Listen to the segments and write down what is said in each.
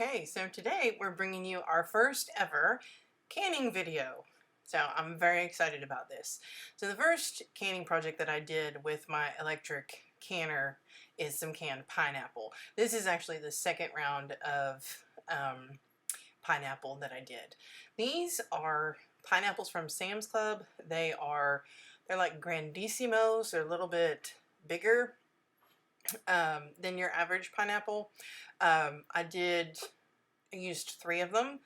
Okay, so today we're bringing you our first ever canning video. So I'm very excited about this. So the first canning project that I did with my electric canner is some canned pineapple. This is actually the second round of pineapple that I did. These are pineapples from Sam's Club. They're like grandissimos. They're a little bit bigger than your average pineapple. I used 3 of them,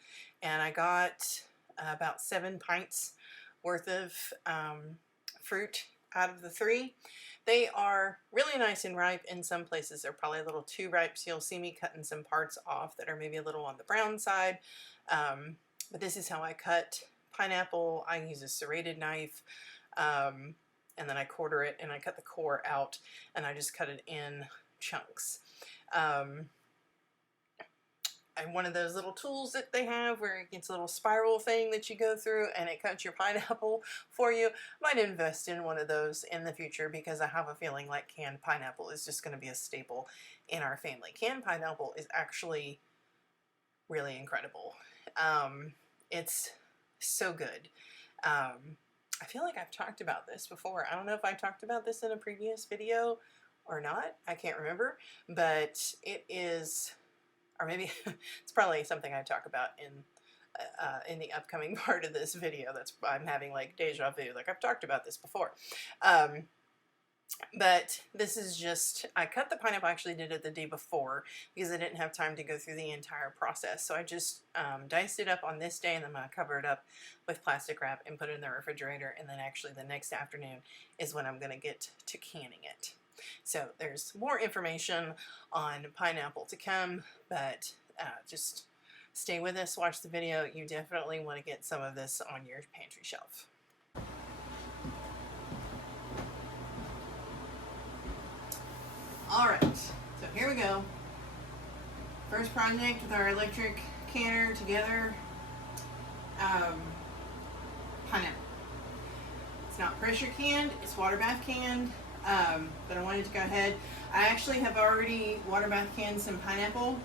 and I got about 7 pints worth of fruit out of the 3. They are really nice and ripe. In some places they're probably a little too ripe, so you'll see me cutting some parts off that are maybe a little on the brown side. But this is how I cut pineapple. I use a serrated knife, and then I quarter it and I cut the core out and I just cut it in chunks. And one of those little tools that they have where it's a little spiral thing that you go through and it cuts your pineapple for you. I might invest in one of those in the future because I have a feeling like canned pineapple is just going to be a staple in our family. Canned pineapple is actually really incredible. It's so good. I feel like I've talked about this before. I don't know if I talked about this in a previous video or not. I can't remember, but it is, or maybe it's probably something I talk about in the upcoming part of this video. That's why I'm having like deja vu, like I've talked about this before. But this is just, I cut the pineapple, I actually did it the day before because I didn't have time to go through the entire process. So I just diced it up on this day, and then I'm going to cover it up with plastic wrap and put it in the refrigerator. And then actually the next afternoon is when I'm going to get to canning it. So there's more information on pineapple to come, but just stay with us, watch the video. You definitely want to get some of this on your pantry shelf. Alright, so here we go. First project with our electric canner together. Pineapple. It's not pressure canned, it's water bath canned, but I wanted to go ahead. I actually have already water bath canned some pineapple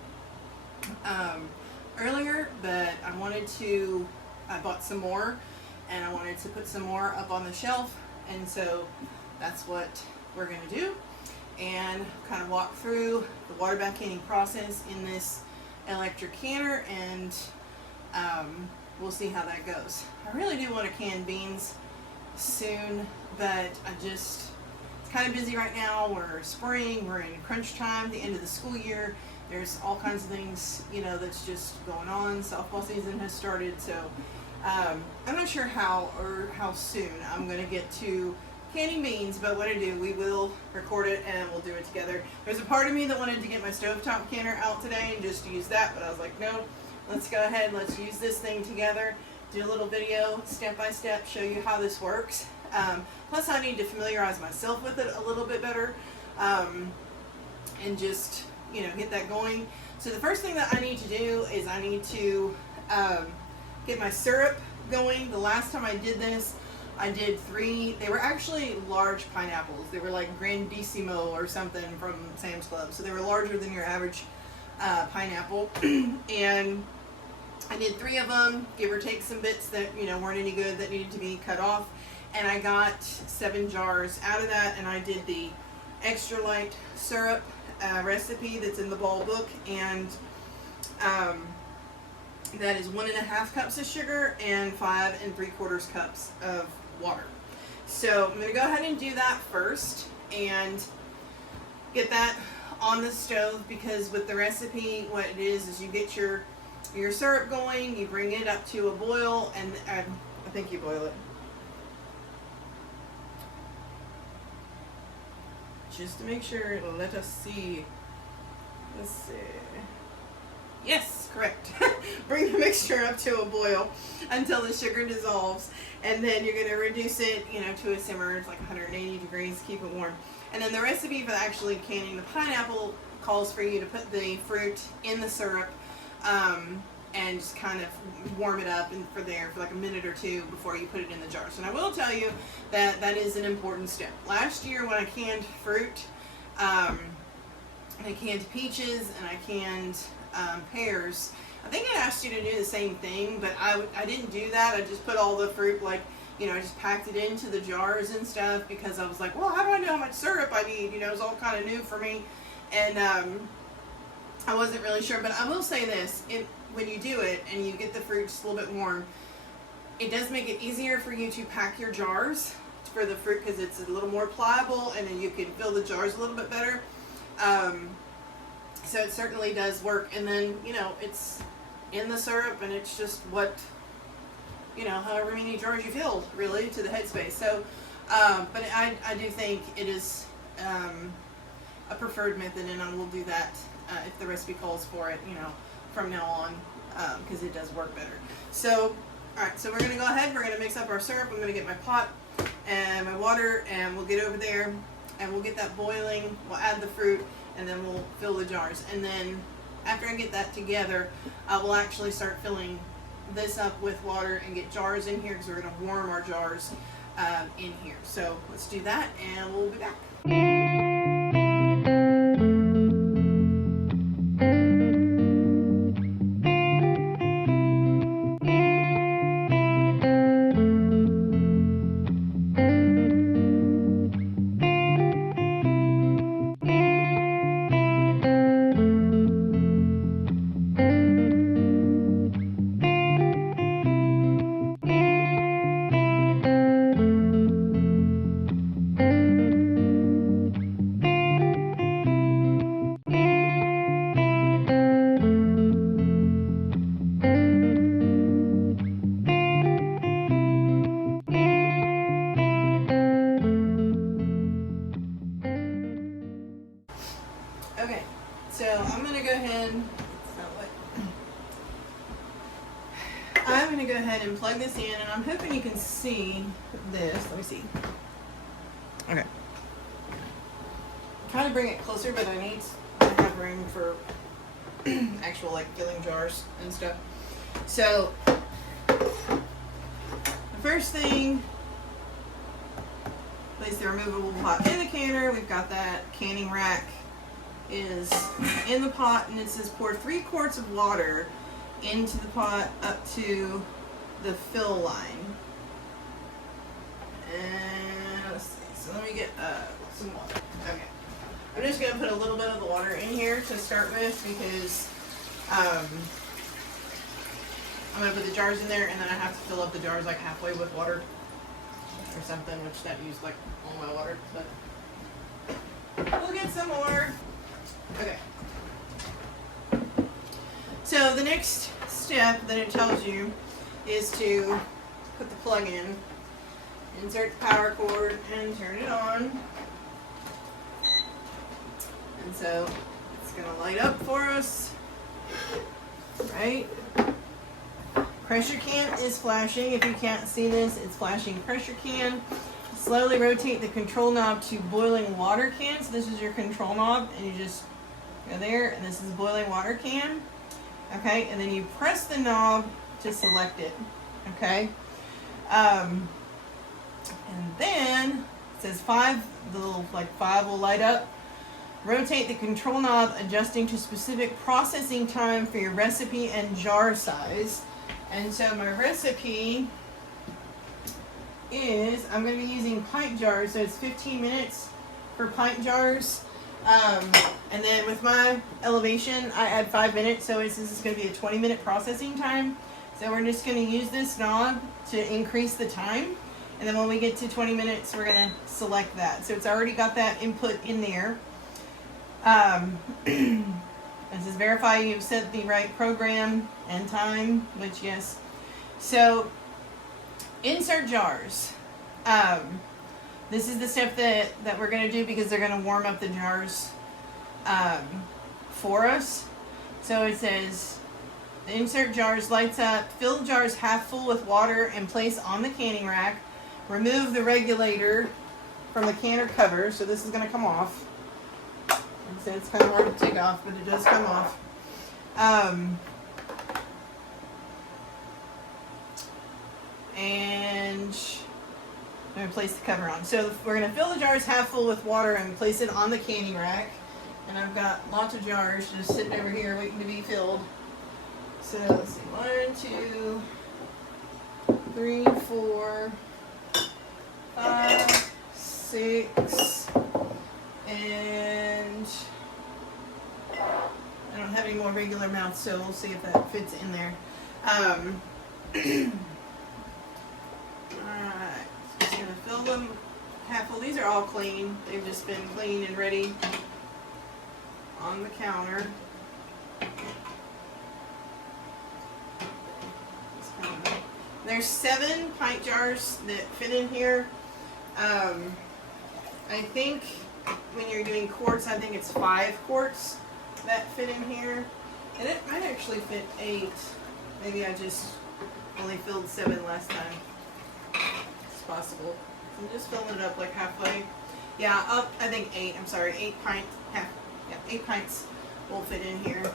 earlier, but I bought some more, and I wanted to put some more up on the shelf, and so that's what we're going to do. And kind of walk through the water bath canning process in this electric canner, and we'll see how that goes. I really do want to can beans soon, but it's kind of busy right now. We're spring, we're in crunch time, the end of the school year. There's all kinds of things, that's just going on. Softball season has started, so I'm not sure how soon I'm going to get to canning beans, but what I do, we will record it and we'll do it together. There's a part of me that wanted to get my stovetop canner out today and just use that, but I was like, no, let's go ahead, let's use this thing together, do a little video step by step, show you how this works. Plus I need to familiarize myself with it a little bit better, and just get that going. So the first thing that I need to do is I need to get my syrup going. The last time I did this, I did 3, they were actually large pineapples. They were like grandissimo or something from Sam's Club. So they were larger than your average pineapple. And I did 3 of them, give or take some bits that, weren't any good that needed to be cut off. And I got 7 jars out of that, and I did the extra light syrup recipe that's in the ball book. And that is 1.5 cups of sugar and 5 3/4 cups of water. So I'm going to go ahead and do that first and get that on the stove, because with the recipe what it is you get your syrup going, you bring it up to a boil, and I think you boil it just to make sure. Let us see. Let's see. Yes, correct. Bring the mixture up to a boil until the sugar dissolves, and then you're going to reduce it, to a simmer. It's like 180 degrees, keep it warm. And then the recipe for actually canning the pineapple calls for you to put the fruit in the syrup, and just kind of warm it up for like a minute or 2 before you put it in the jars. And I will tell you that is an important step. Last year when I canned fruit, I canned peaches and I canned pears. I think it asked you to do the same thing, but I didn't do that. I just put all the fruit, like, you know, I just packed it into the jars and stuff because I was like, well, how do I know how much syrup I need? You know, it was all kind of new for me. And I wasn't really sure, but I will say this, when you do it and you get the fruit just a little bit warm, it does make it easier for you to pack your jars for the fruit because it's a little more pliable and then you can fill the jars a little bit better. So it certainly does work. And then, you know, it's in the syrup and it's just what, you know, however many jars you fill, really, to the headspace. So, but I do think it is a preferred method, and I will do that if the recipe calls for it, you know, from now on, because it does work better. So, alright, so we're going to go ahead, we're going to mix up our syrup. I'm going to get my pot and my water, and we'll get over there, and we'll get that boiling, we'll add the fruit, and then we'll fill the jars. And then, after I get that together, I will actually start filling this up with water and get jars in here, because we're going to warm our jars in here. So, let's do that, and we'll be back. Okay, so I'm going to go ahead, I'm going to go ahead and plug this in, and I'm hoping you can see this. Let me see. Okay. I'm trying to bring it closer, but I need to have room for actual, like, filling jars and stuff. So, the first thing, place the removable pot in the canner. We've got that canning rack is in the pot, and it says pour 3 quarts of water into the pot up to the fill line. And let's see, so let me get some water. Okay, I'm just going to put a little bit of the water in here to start with, because I'm going to put the jars in there, and then I have to fill up the jars like halfway with water or something, which that used like all my water, but we'll get some more. Okay. So the next step that it tells you is to put the plug in, insert the power cord, and turn it on. And so it's going to light up for us, right? Pressure can is flashing. If you can't see this, it's flashing pressure can. Slowly rotate the control knob to boiling water can. So this is your control knob, and you just go there, and this is boiling water can. Okay, and then you press the knob to select it. Okay, and then it says 5. The little 5 will light up. Rotate the control knob, adjusting to specific processing time for your recipe and jar size. And so my recipe is, I'm going to be using pint jars, so it's 15 minutes for pint jars. And then with my elevation, I add 5 minutes, so this is going to be a 20-minute processing time. So we're just going to use this knob to increase the time. And then when we get to 20 minutes, we're going to select that. So it's already got that input in there. It says verify you've set the right program and time, which yes. So insert jars. This is the step that we're going to do, because they're going to warm up the jars for us. So it says the insert jars lights up. Fill jars half full with water and place on the canning rack. Remove the regulator from the canner cover. So this is going to come off. So it's kind of hard to take off, but it does come off. And I'm going to place the cover on. So we're going to fill the jars half full with water and place it on the canning rack. And I've got lots of jars just sitting over here waiting to be filled. So let's see, 1, 2, 3, 4, 5, 6, and I don't have any more regular mouths, so we'll see if that fits in there. Alright, just going to fill them half full. These are all clean. They've just been clean and ready on the counter. There's 7 pint jars that fit in here. I think when you're doing quarts, I think it's 5 quarts that fit in here. And it might actually fit 8. Maybe I just only filled 7 last time. It's possible. I'm just filling it up like halfway. Yeah, I think 8. I'm sorry, 8 pints. 8 pints will fit in here.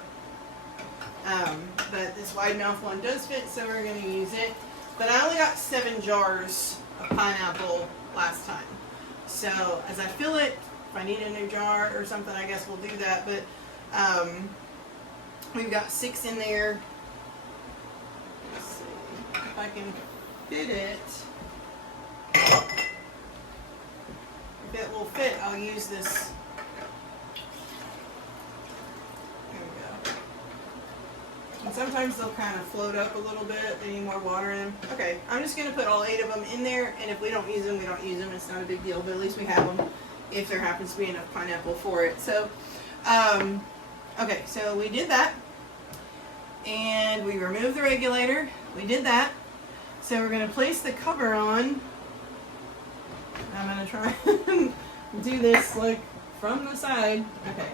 But this wide mouth one does fit, so we're going to use it. But I only got 7 jars of pineapple last time. So as I fill it, if I need a new jar or something, I guess we'll do that. But we've got 6 in there. Let's see if I can fit it. If it will fit, I'll use this. And sometimes they'll kind of float up a little bit. They need more water in them. Okay, I'm just going to put all 8 of them in there, and if we don't use them, we don't use them. It's not a big deal, but at least we have them if there happens to be enough pineapple for it. So, okay, so we did that, and we removed the regulator. We did that. So we're going to place the cover on. I'm going to try and do this like from the side. Okay,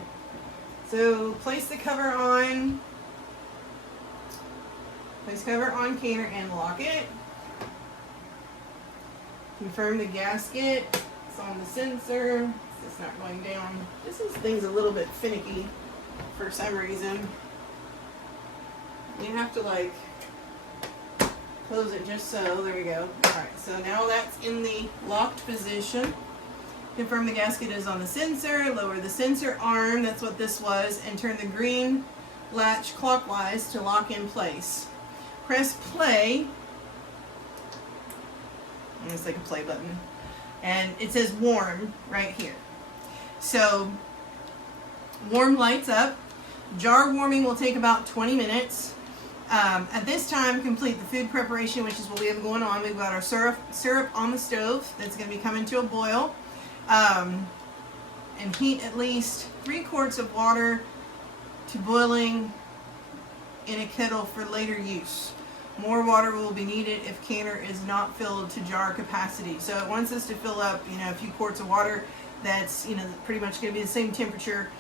so place the cover on. Place cover on canner and lock it. Confirm the gasket. It's on the sensor. It's not going down. This thing's a little bit finicky for some reason. You have to like close it just so. There we go. Alright, so now that's in the locked position. Confirm the gasket is on the sensor. Lower the sensor arm, that's what this was, and turn the green latch clockwise to lock in place. Press play. It's like a play button. And it says warm right here. So, warm lights up. Jar warming will take about 20 minutes. At this time, complete the food preparation, which is what we have going on. We've got our syrup on the stove that's going to be coming to a boil. And heat at least 3 quarts of water to boiling in a kettle for later use. More water will be needed if canner is not filled to jar capacity. So it wants us to fill up, a few quarts of water that's, pretty much going to be the same temperature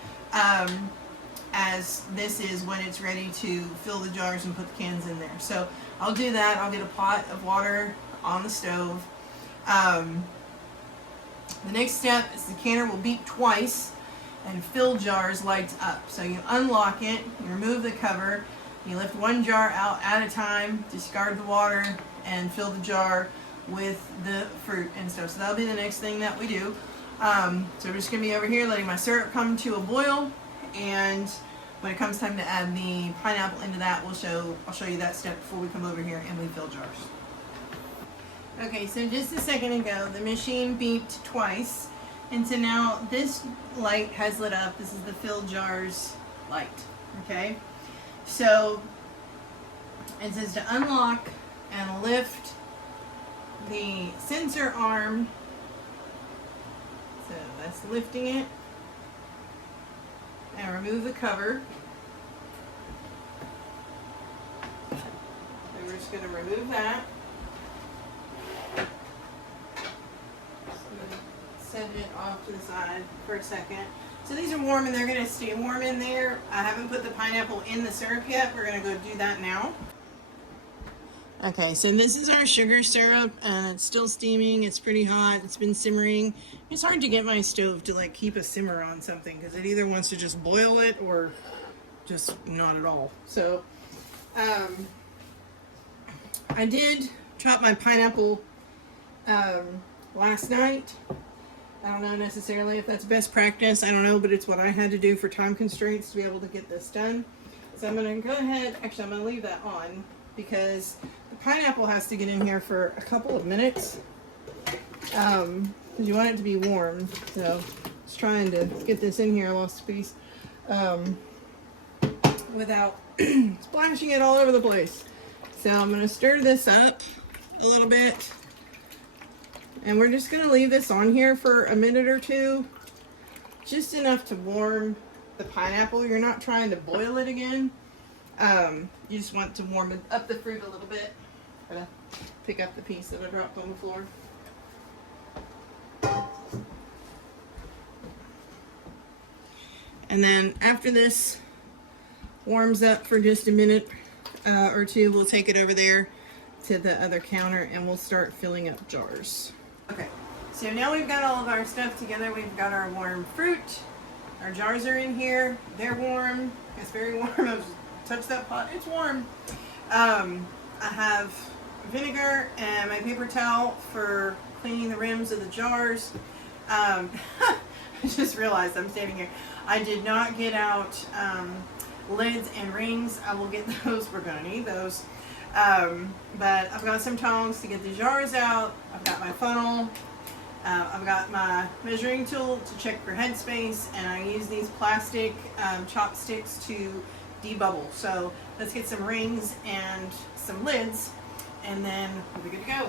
as this is when it's ready to fill the jars and put the cans in there. So I'll do that. I'll get a pot of water on the stove. The next step is the canner will beep twice and fill jars lights up. So you unlock it, you remove the cover, you lift 1 jar out at a time, discard the water, and fill the jar with the fruit and stuff. So that'll be the next thing that we do. So we're just going to be over here letting my syrup come to a boil, and when it comes time to add the pineapple into that, I'll show you that step before we come over here and we fill jars. Okay, so just a second ago, the machine beeped twice, and so now this light has lit up. This is the fill jars light, okay? So it says to unlock and lift the sensor arm. So that's lifting it. And remove the cover. So we're just going to remove that. Set it off to the side for a second. So these are warm and they're going to stay warm in there. I haven't put the pineapple in the syrup yet. We're going to go do that now. Okay, so this is our sugar syrup and it's still steaming. It's pretty hot. It's been simmering. It's hard to get my stove to like keep a simmer on something because it either wants to just boil it or just not at all. So I did chop my pineapple last night. I don't know necessarily if that's best practice. I don't know, but it's what I had to do for time constraints to be able to get this done. So I'm going to go ahead, actually I'm going to leave that on because the pineapple has to get in here for a couple of minutes because you want it to be warm. So just trying to get this in here. I lost a piece without splashing it all over the place. So I'm going to stir this up a little bit. And we're just going to leave this on here for a minute or two. Just enough to warm the pineapple. You're not trying to boil it again. You just want to warm up the fruit a little bit. I'm going to pick up the piece that I dropped on the floor. And then after this warms up for just a minute or two, we'll take it over there to the other counter and we'll start filling up jars. Okay, so now we've got all of our stuff together. We've got our warm fruit. Our jars are in here. They're warm. It's very warm. I just touched that pot. It's warm. I have vinegar and my paper towel for cleaning the rims of the jars. I just realized I'm standing here. I did not get out lids and rings. I will get those. We're going to need those. But I've got some tongs to get the jars out. I've got my funnel. I've got my measuring tool to check for headspace, and I use these plastic chopsticks to debubble. So let's get some rings and some lids, and then we'll be good to go.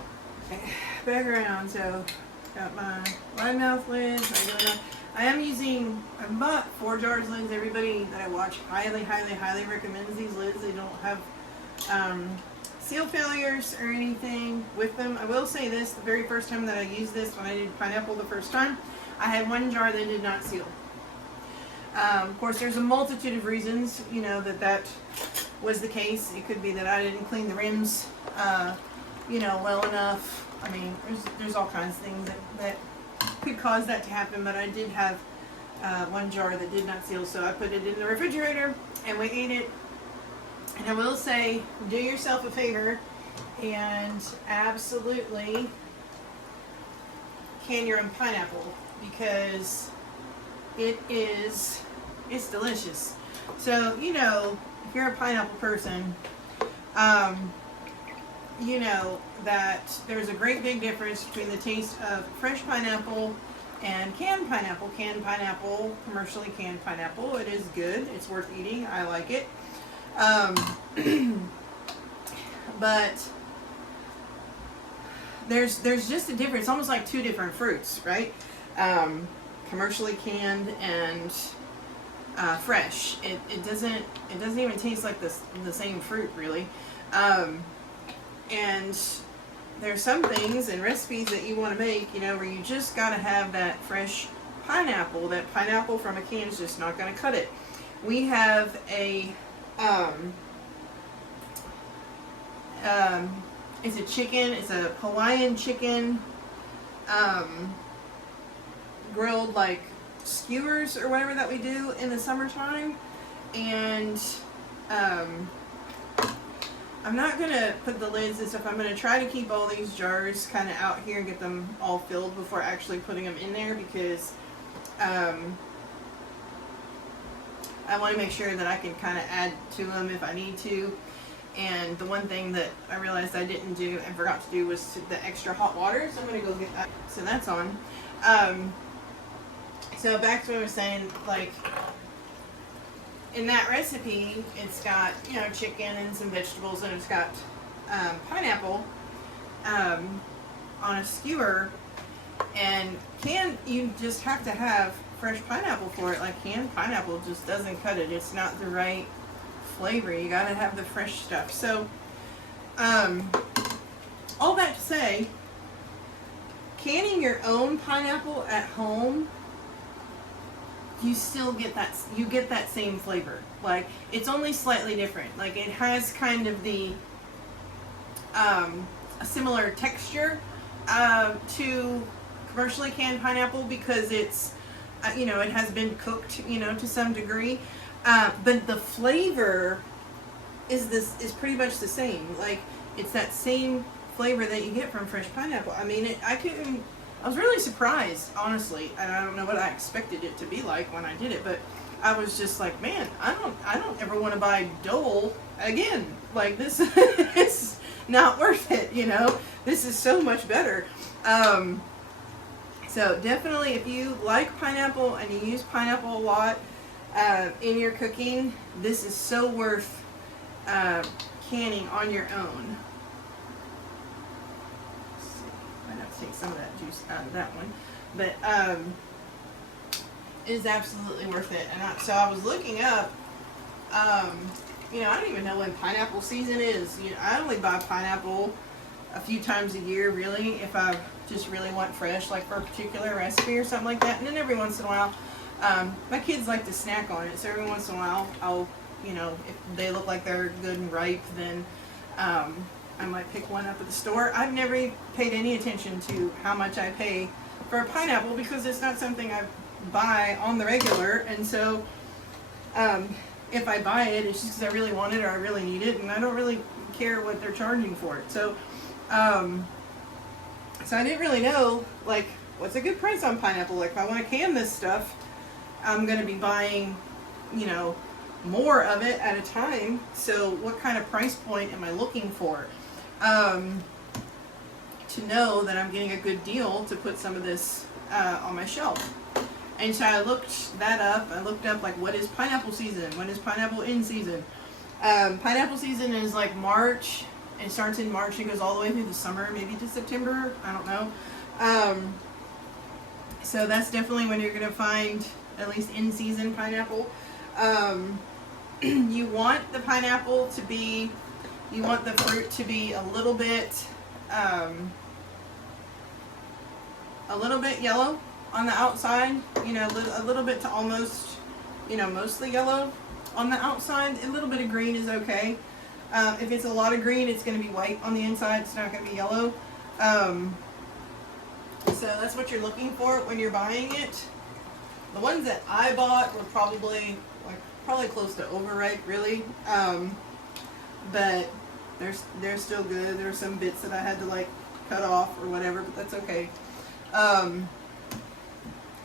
Okay, back around. So got my wide mouth lids. I am using, I bought 4 jars lids. Everybody that I watch highly recommends these lids. They don't have seal failures or anything with them. I will say this, the very first time that I used this, when I did pineapple the first time, I had one jar that did not seal. Of course, there's a multitude of reasons, you know, that was the case. It could be that I didn't clean the rims, you know, well enough. I mean, there's all kinds of things that could cause that to happen, but I did have one jar that did not seal, so I put it in the refrigerator and we ate it. And I will say, do yourself a favor and absolutely can your own pineapple, because it's delicious. So, you know, if you're a pineapple person, you know that there's a great big difference between the taste of fresh pineapple and canned pineapple. Canned pineapple, commercially canned pineapple, it is good. It's worth eating. I like it. But there's just a difference. It's almost like 2 different fruits, right? Commercially canned and fresh. It doesn't even taste like the same fruit, really. And there's some things and recipes that you want to make, you know, where you just got to have that fresh pineapple. That pineapple from a can is just not going to cut it. We have a it's a chicken. It's a Hawaiian chicken, grilled like skewers or whatever that we do in the summertime, and I'm not gonna put the lids and stuff. I'm gonna try to keep all these jars kind of out here and get them all filled before actually putting them in there, because I want to make sure that I can kind of add to them if I need to. And the one thing that I realized I didn't do and forgot to do was the extra hot water, so I'm going to go get that. So that's on. So back to what I was saying, like, in that recipe, it's got, you know, chicken and some vegetables, and it's got pineapple on a skewer. And you just have to have fresh pineapple for it. Like, canned pineapple just doesn't cut it. It's not the right flavor. You gotta have the fresh stuff. So all that to say, canning your own pineapple at home, you still get that same flavor. Like, it's only slightly different. Like, it has kind of the a similar texture to commercially canned pineapple, because it's you know, it has been cooked, you know, to some degree, but the flavor is pretty much the same. Like, it's that same flavor that you get from fresh pineapple. I mean, I couldn't I was really surprised, honestly, and I don't know what I expected it to be like when I did it, but I was just like, man, I don't ever want to buy Dole again. Like, this is not worth it, you know. This is so much better. So definitely, if you like pineapple and you use pineapple a lot in your cooking, this is so worth canning on your own. Let's see. I might have to take some of that juice out of that one, but it is absolutely worth it. And so I was looking up. You know, I don't even know when pineapple season is. You know, I only buy pineapple a few times a year, really, if I just really want fresh, like for a particular recipe or something like that. And then every once in a while, my kids like to snack on it, so every once in a while, I'll, you know, if they look like they're good and ripe, then I might pick one up at the store. I've never paid any attention to how much I pay for a pineapple because it's not something I buy on the regular, and so if I buy it, it's just because I really want it or I really need it, and I don't really care what they're charging for it. So so I didn't really know, like, what's a good price on pineapple. Like, if I want to can this stuff, I'm going to be buying, you know, more of it at a time. So what kind of price point am I looking for to know that I'm getting a good deal to put some of this on my shelf? And so I looked that up. I looked up, like, what is pineapple season? When is pineapple in season? Pineapple season is like March. It starts in March and goes all the way through the summer, maybe to September. I don't know. So that's definitely when you're going to find at least in-season pineapple. You want the pineapple to be, you want the fruit to be a little bit yellow on the outside, you know, a little bit to almost, you know, mostly yellow on the outside. A little bit of green is okay. If it's a lot of green, it's going to be white on the inside. It's not going to be yellow. So that's what you're looking for when you're buying it. The ones that I bought were probably close to overripe, really. But they're still good. There were some bits that I had to like cut off or whatever, but that's okay.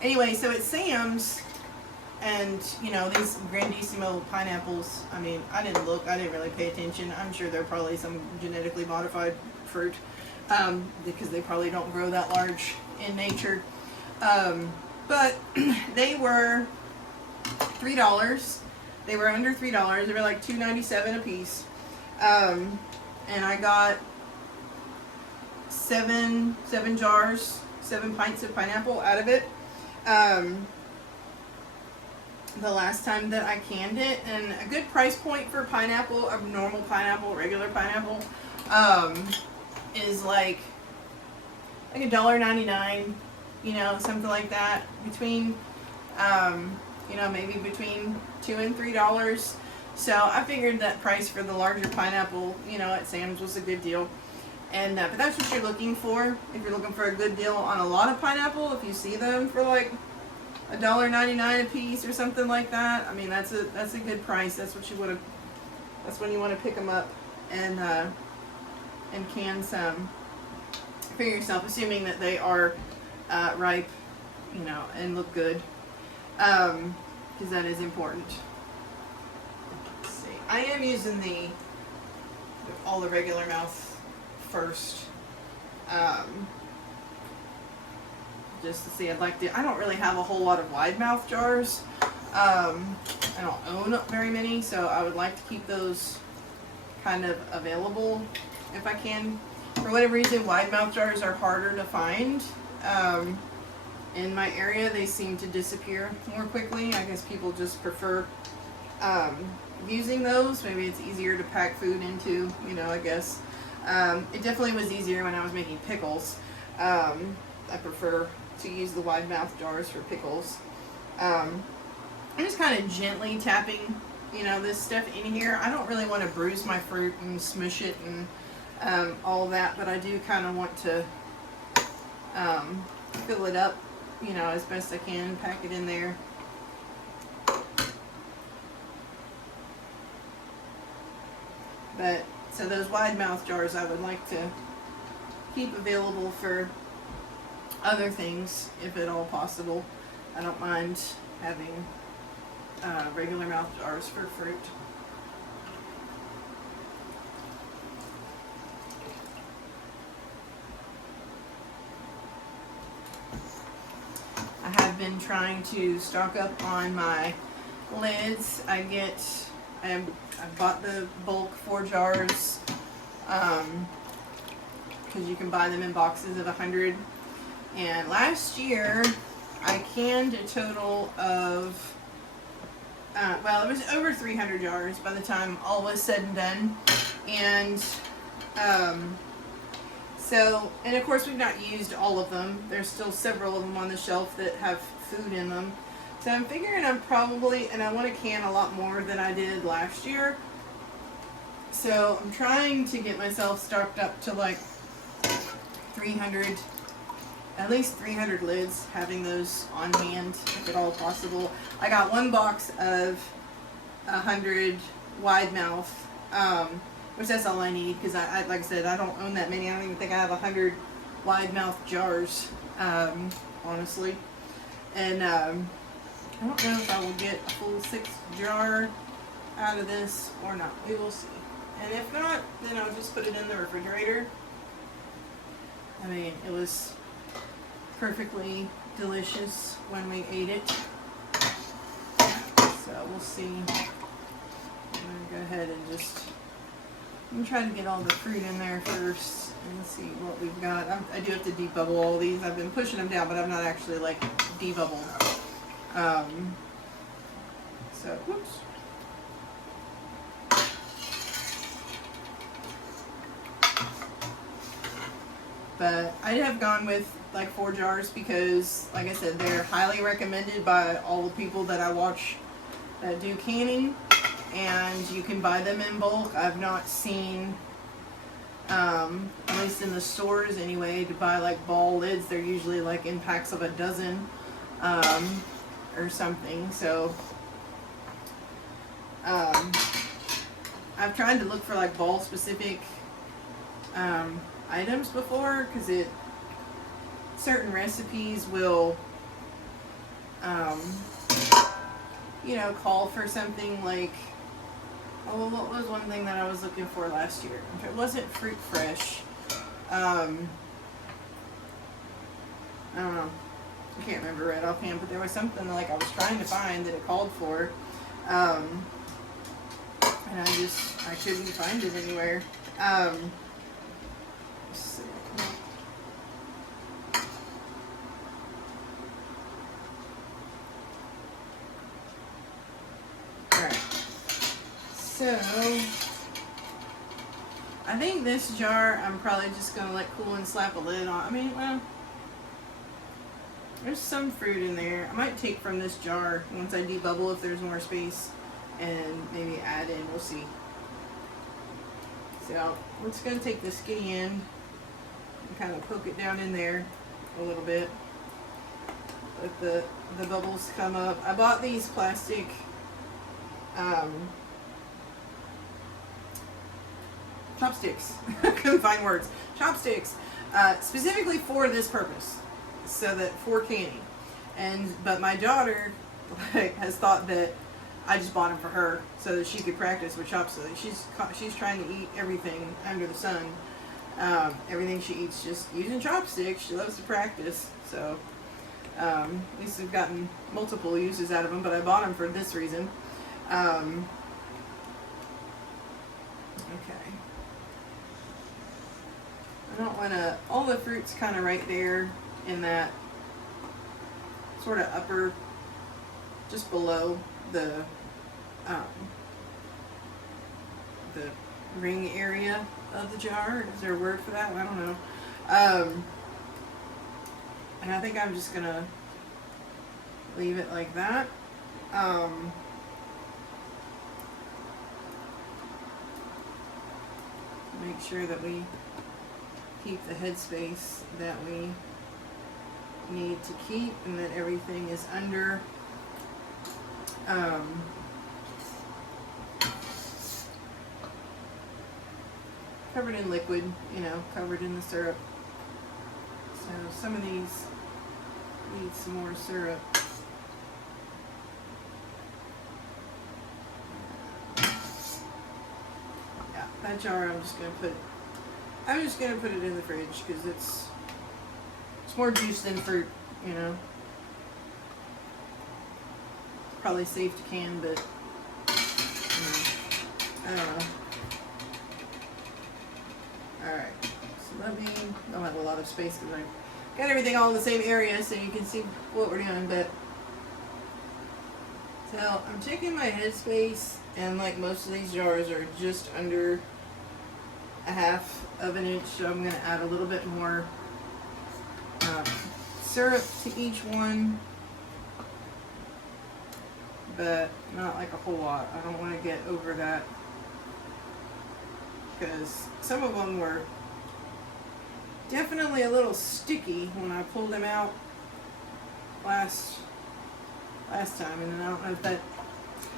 Anyway, so at Sam's, and you know, these Grandissimo pineapples, I mean, I didn't really pay attention. I'm sure they're probably some genetically modified fruit, because they probably don't grow that large in nature. But they were $3. They were under $3. They were like $2.97 a piece. And I got seven jars, 7 pints of pineapple out of it. The last time that I canned it, and a good price point for pineapple, a normal pineapple, regular pineapple, is like $1.99, you know, something like that. Between, you know, maybe between $2 and $3. So I figured that price for the larger pineapple, you know, at Sam's was a good deal. And but that's what you're looking for if you're looking for a good deal on a lot of pineapple. If you see them for like $1.99 a piece or something like that, I mean, that's a good price. That's what you want to. That's when you want to pick them up and can some for yourself, assuming that they are ripe, you know, and look good, because that is important. Let's see. I am using all the regular mouth first. Just to see, I don't really have a whole lot of wide mouth jars. I don't own very many, so I would like to keep those kind of available if I can. For whatever reason, wide mouth jars are harder to find. In my area, they seem to disappear more quickly. I guess people just prefer using those. Maybe it's easier to pack food into, you know, I guess. It definitely was easier when I was making pickles. I prefer to use the wide mouth jars for pickles. I'm just kind of gently tapping, you know, this stuff in here. I don't really want to bruise my fruit and smush it and all that, but I do kind of want to fill it up, you know, as best I can, pack it in there. But so those wide mouth jars I would like to keep available for other things if at all possible. I don't mind having regular mouth jars for fruit. I have been trying to stock up on my lids. I bought the bulk 4 jars because you can buy them in boxes of 100. And last year I canned a total of well, it was over 300 jars by the time all was said and done. And and of course we've not used all of them. There's still several of them on the shelf that have food in them. So I'm figuring I'm probably, and I want to can a lot more than I did last year. So I'm trying to get myself stocked up to like 300, at least 300 lids, having those on hand if at all possible. I got 1 box of 100 wide mouth, which that's all I need because I like I said, I don't own that many. I don't even think I have 100 wide mouth jars, honestly. And I don't know if I will get a full 6 jar out of this or not. We will see. And if not, then I'll just put it in the refrigerator. I mean, it was perfectly delicious when we ate it. So we'll see. I'm going to go ahead and just, I'm trying to get all the fruit in there first and see what we've got. I do have to debubble all these. I've been pushing them down, but I'm not actually like debubbled. So, whoops. But I have gone with like 4 jars because, like I said, they're highly recommended by all the people that I watch that do canning, and you can buy them in bulk. I've not seen, at least in the stores anyway, to buy like ball lids. They're usually like in packs of a dozen or something. So I've tried to look for like ball specific items before, because certain recipes will you know, call for something like, oh, what was one thing that I was looking for last year? If it wasn't fruit fresh, I don't know, I can't remember right offhand, but there was something like I was trying to find that it called for, and I couldn't find it anywhere. Let's see. Alright, so I think this jar I'm probably just going to let cool and slap a lid on. I mean, well, there's some fruit in there. I might take from this jar once I debubble if there's more space and maybe add in. We'll see. So we're just going to take the skinny end and kind of poke it down in there a little bit. Let the bubbles come up. I bought these plastic chopsticks. I couldn't find words. Chopsticks, specifically for this purpose, so that for canning. But my daughter has thought that I just bought them for her so that she could practice with chopsticks. She's trying to eat everything under the sun. Everything she eats just using chopsticks. She loves to practice. So at least I've gotten multiple uses out of them, but I bought them for this reason. Okay. I don't want to, all the fruit's kind of right there in that sort of upper, just below the ring area of the jar. Is there a word for that? I don't know. And I think I'm just gonna leave it like that. Make sure that we keep the headspace that we need to keep, and that everything is under covered in liquid, you know, covered in the syrup. So some of these Need some more syrup. Yeah, that jar I'm just gonna put it in the fridge because it's more juice than fruit, you know. Probably safe to can, but I don't know. Alright, so let me, I don't have a lot of space because I got everything all in the same area so you can see what we're doing, but so I'm checking my headspace, and like most of these jars are just under a half of an inch, so I'm going to add a little bit more syrup to each one, but not like a whole lot. I don't want to get over that because some of them were definitely a little sticky when I pulled them out last time, and I don't know if that,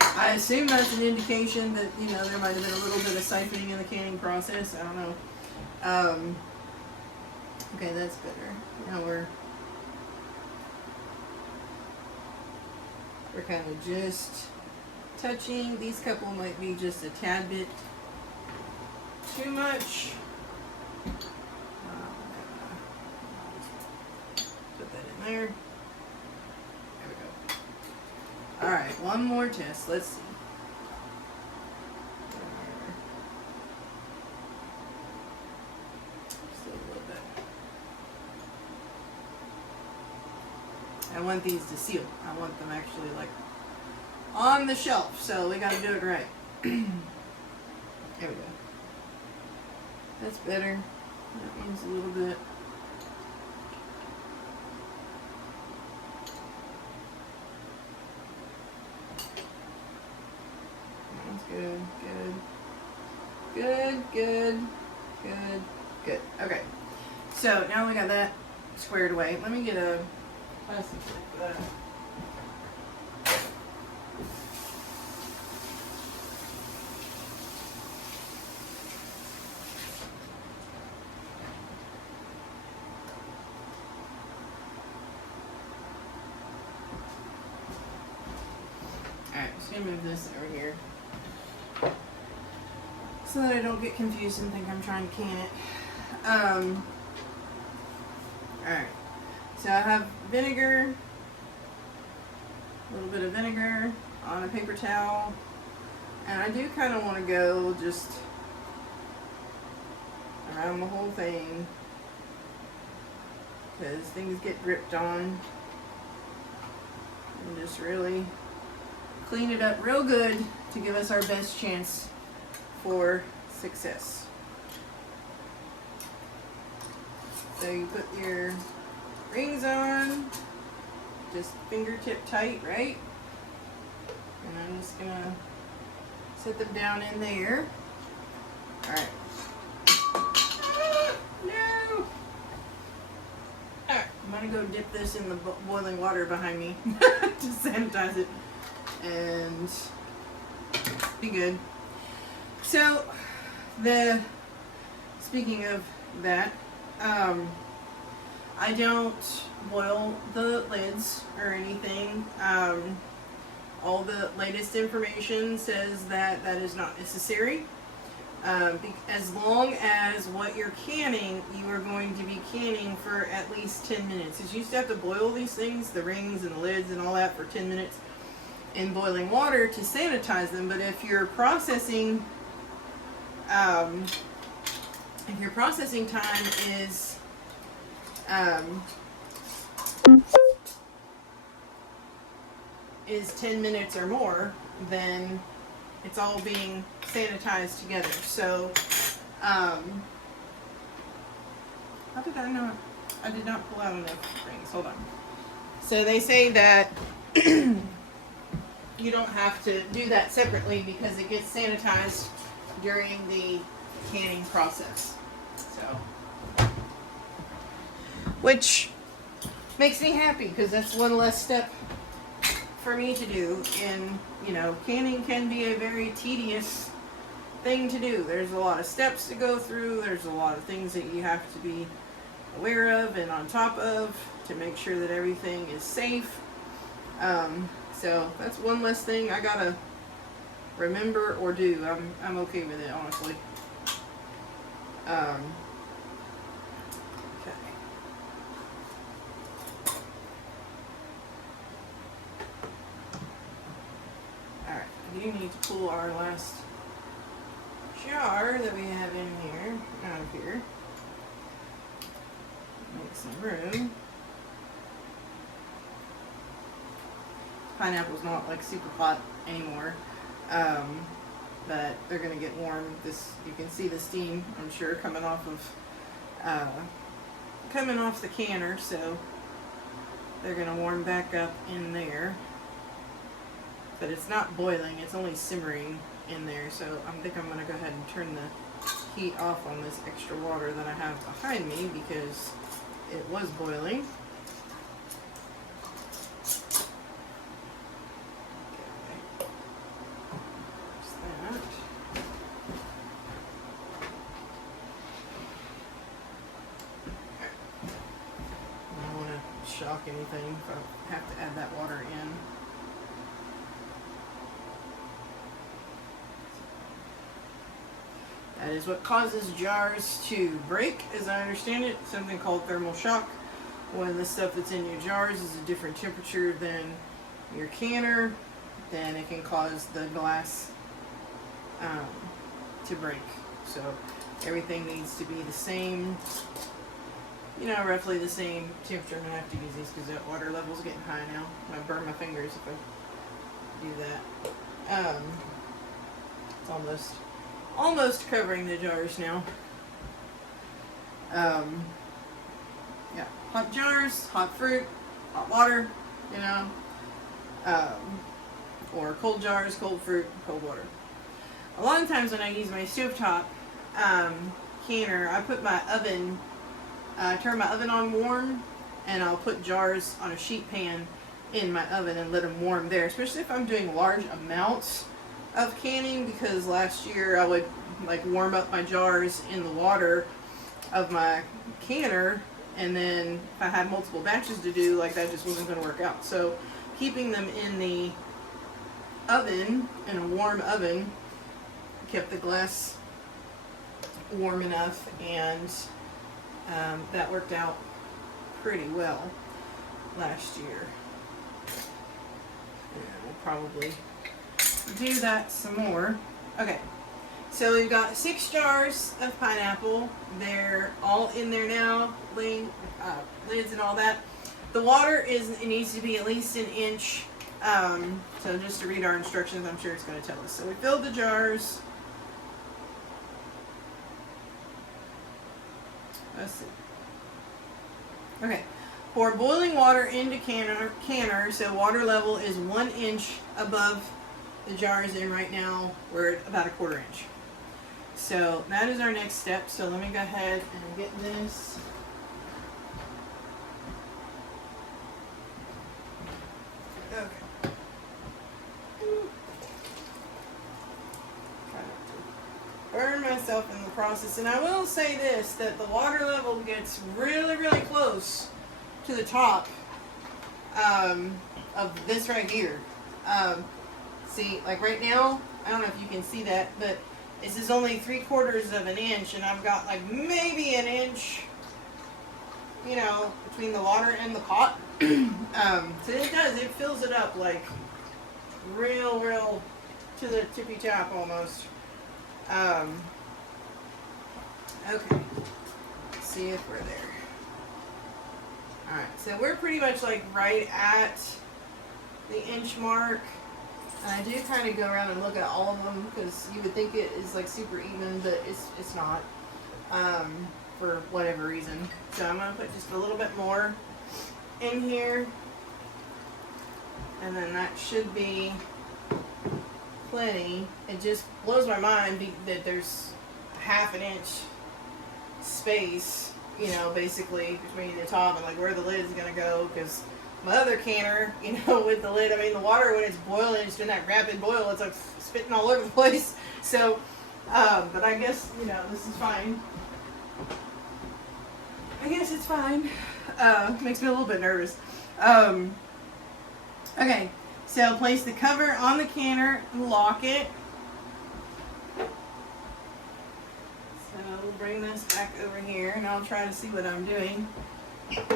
I assume that's an indication that, you know, there might have been a little bit of siphoning in the canning process. I don't know. Okay, that's better. Now we're kind of just touching. These couple might be just a tad bit too much. Put that in there. There we go. Alright, one more test. Let's see. Just a little bit. I want these to seal. I want them actually like on the shelf, so we gotta do it right. There we go. That's better. That one's a little bit. That's good, good. Okay. So now we got that squared away. Let me get a plastic plate for that. Alright, just gonna move this over here so that I don't get confused and think I'm trying to can it. Alright, so I have vinegar, a little bit of vinegar on a paper towel, and I do kind of want to go just around the whole thing because things get dripped on, and just really clean it up real good to give us our best chance for success. So you put your rings on, just fingertip tight, right? And I'm just gonna set them down in there. Alright. No! Alright, I'm gonna go dip this in the boiling water behind me to sanitize it and be good. So, speaking of that, I don't boil the lids or anything. All the latest information says that that is not necessary. As long as what you're canning, you are going to be canning for at least 10 minutes. Because you used to have to boil these things, the rings and the lids and all that, for 10 minutes in boiling water to sanitize them. But if your processing time is 10 minutes or more, then it's all being sanitized together. So, how did I know? I did not pull out enough rings. Hold on. So they say that you don't have to do that separately because it gets sanitized during the canning process. So, which makes me happy because that's one less step for me to do. And you know, canning can be a very tedious thing to do. There's a lot of steps to go through. There's a lot of things that you have to be aware of and on top of. to make sure that everything is safe. So that's one less thing I gotta remember or do. I'm okay with it, honestly. Okay. Alright, we do need to pull our last jar that we have in here out of here. Make some room. Pineapple's not like super hot anymore, but they're gonna get warm. You can see the steam, I'm sure, coming off the canner, so they're gonna warm back up in there. But it's not boiling; it's only simmering in there. So I think I'm gonna go ahead and turn the heat off on this extra water that I have behind me because it was boiling. Shock anything if I have to add that water in. That is what causes jars to break, as I understand it. Something called thermal shock. When the stuff that's in your jars is a different temperature than your canner, then it can cause the glass to break. So everything needs to be the same, roughly the same temperature. I'm gonna have to use these because that water level's getting high now. I'm gonna burn my fingers if I do that. It's almost covering the jars now. Yeah, hot jars, hot fruit, hot water, or cold jars, cold fruit, cold water. A lot of times when I use my stovetop canner, I put my oven. Turn my oven on warm, and I'll put jars on a sheet pan in my oven and let them warm there, especially if I'm doing large amounts of canning, because last year I would warm up my jars in the water of my canner, and then if I had multiple batches to do, that just wasn't going to work out. So keeping them in the oven, in a warm oven, kept the glass warm enough, and that worked out pretty well last year. And we'll probably do that some more. Okay, so we've got 6 jars of pineapple. They're all in there now, lids and all that. The water it needs to be at least an inch. So just to read our instructions, I'm sure it's going to tell us. So we filled the jars. Let's see. Okay, pour boiling water into canner so water level is 1 inch above the jars in right now. We're at about a 1/4 inch. So that is our next step. So let me go ahead and get this. Okay. Burn myself in the process, and I will say this, that the water level gets really, really close to the top of this right here. See, right now, I don't know if you can see that, but this is only 3/4 of an inch, and I've got maybe an inch, between the water and the pot. So it fills it up real to the tippy top almost. Okay, let's see if we're there. Alright, so we're pretty much right at the inch mark. And I do kind of go around and look at all of them because you would think it is super even, but it's not, for whatever reason. So I'm going to put just a little bit more in here, and then that should be plenty. It just blows my mind that there's 1/2 inch space, basically between the top and where the lid is going to go, because my other canner, with the lid, the water when it's boiling, it's doing that rapid boil, it's spitting all over the place. So, but I guess, this is fine. I guess it's fine. Makes me a little bit nervous. Okay, so place the cover on the canner, lock it. So we'll bring this back over here and I'll try to see what I'm doing. Okay,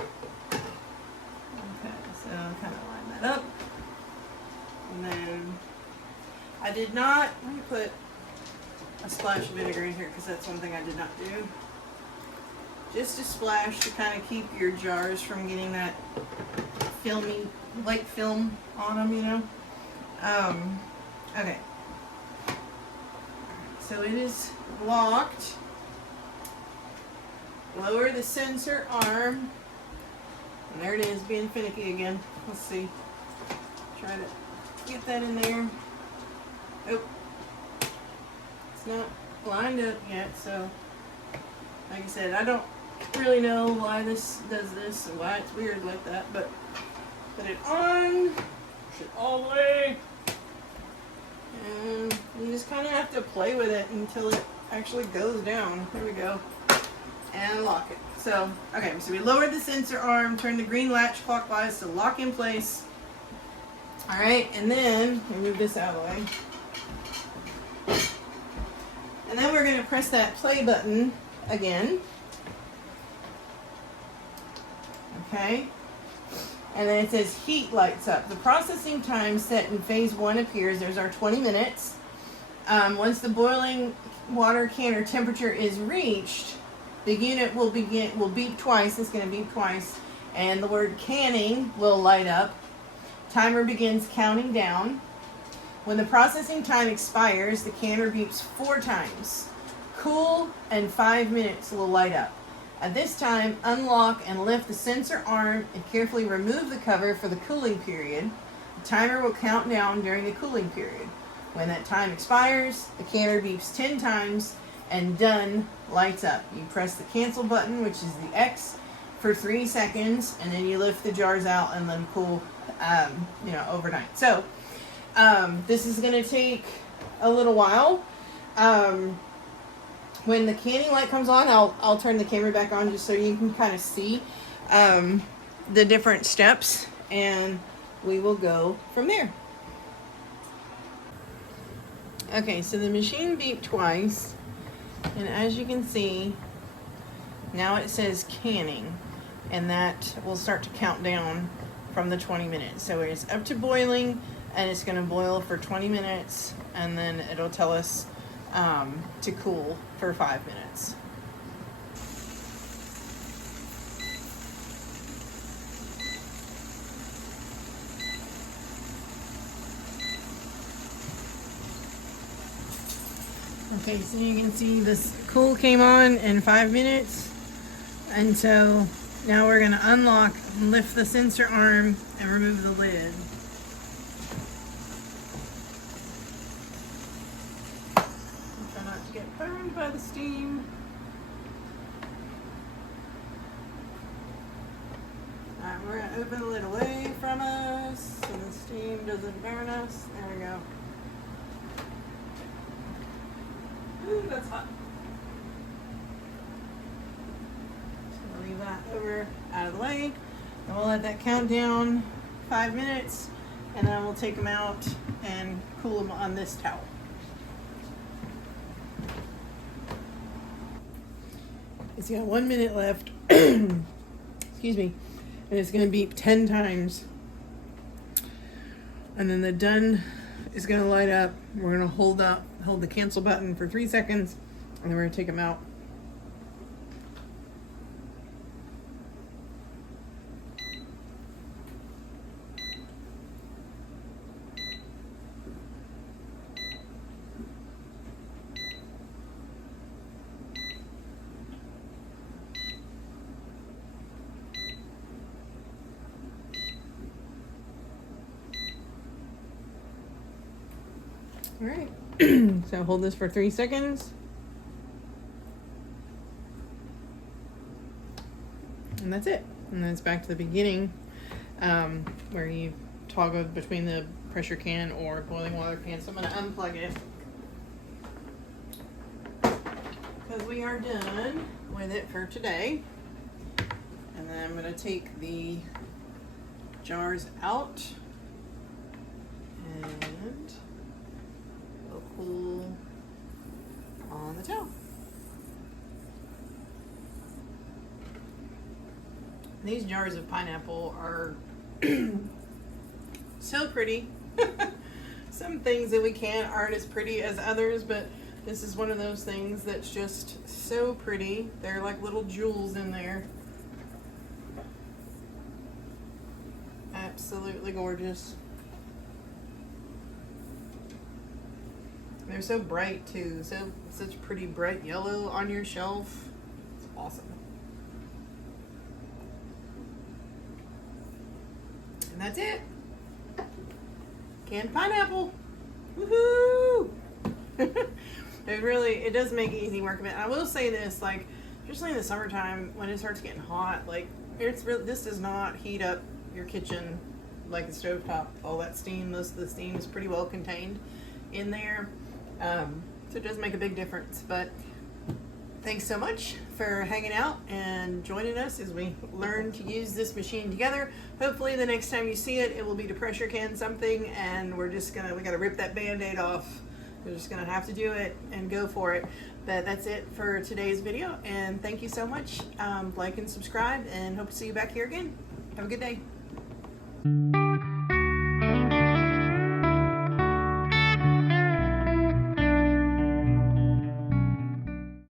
so kind of line that up. And then I did not, let me put a splash of vinegar in here because that's one thing I did not do. Just a splash to kind of keep your jars from getting that filmy, white film on them, you know. Okay. So it is locked. Lower the sensor arm. And there it is, being finicky again. Let's see. Try to get that in there. Oh. It's not lined up yet, so like I said, I don't really know why this does this and why it's weird like that, but put it on, push it all the way, and you just kind of have to play with it until it actually goes down. There we go. And lock it. So, okay, so we lowered the sensor arm, turn the green latch clockwise to lock in place. Alright, and then, we move this out of the way. And then we're going to press that play button again. Okay. And then it says heat lights up. The processing time set in phase 1 appears. There's our 20 minutes. Once the boiling water canner temperature is reached, the unit will beep twice. It's going to beep twice. And the word canning will light up. Timer begins counting down. When the processing time expires, the canner beeps 4 times. Cool and 5 minutes will light up. At this time, unlock and lift the sensor arm and carefully remove the cover for the cooling period. The timer will count down during the cooling period. When that time expires, the canner beeps 10 times and done lights up. You press the cancel button, which is the X, for 3 seconds, and then you lift the jars out and let them cool, overnight. So, this is going to take a little while. When the canning light comes on, I'll turn the camera back on just so you can kind of see the different steps, and we will go from there. Okay, so the machine beeped twice, and as you can see, now it says canning, and that will start to count down from the 20 minutes. So it's up to boiling, and it's going to boil for 20 minutes, and then it'll tell us to cool for 5 minutes. Okay, so you can see this cool came on in 5 minutes, and so now we're going to unlock and lift the sensor arm and remove the lid. Try not to get burned by the steam. Alright, we're going to open the lid away from us so the steam doesn't burn us. There we go. Ooh, that's hot. So we'll leave that over out of the way. And we'll let that count down 5 minutes, and then we'll take them out and cool them on this towel. It's got 1 minute left. Excuse me. And it's going to beep 10 times. And then the done is going to light up. We're going to hold the cancel button for 3 seconds, and then we're going to take them out. All right, so hold this for 3 seconds. And that's it. And then it's back to the beginning, where you toggle between the pressure can or boiling water can. So I'm going to unplug it, because we are done with it for today. And then I'm going to take the jars out and we'll cool on the towel. These jars of pineapple are so pretty. Some things that we can aren't as pretty as others, but this is one of those things that's just so pretty. They're like little jewels in there. Absolutely gorgeous. They're so bright too, such pretty bright yellow on your shelf. It's awesome. And that's it. Canned pineapple. Woohoo! It does make easy work of it. I will say this, like, especially in the summertime when it starts getting hot, like, this does not heat up your kitchen like a stovetop. All that steam, most of the steam is pretty well contained in there. So it does make a big difference. But thanks so much for hanging out and joining us as we learn to use this machine together. Hopefully the next time you see it, it will be to pressure can something, and we gotta rip that Band-Aid off. We're just gonna have to do it and go for it. But that's it for today's video, and thank you so much. Like and subscribe, and hope to see you back here again. Have a good day.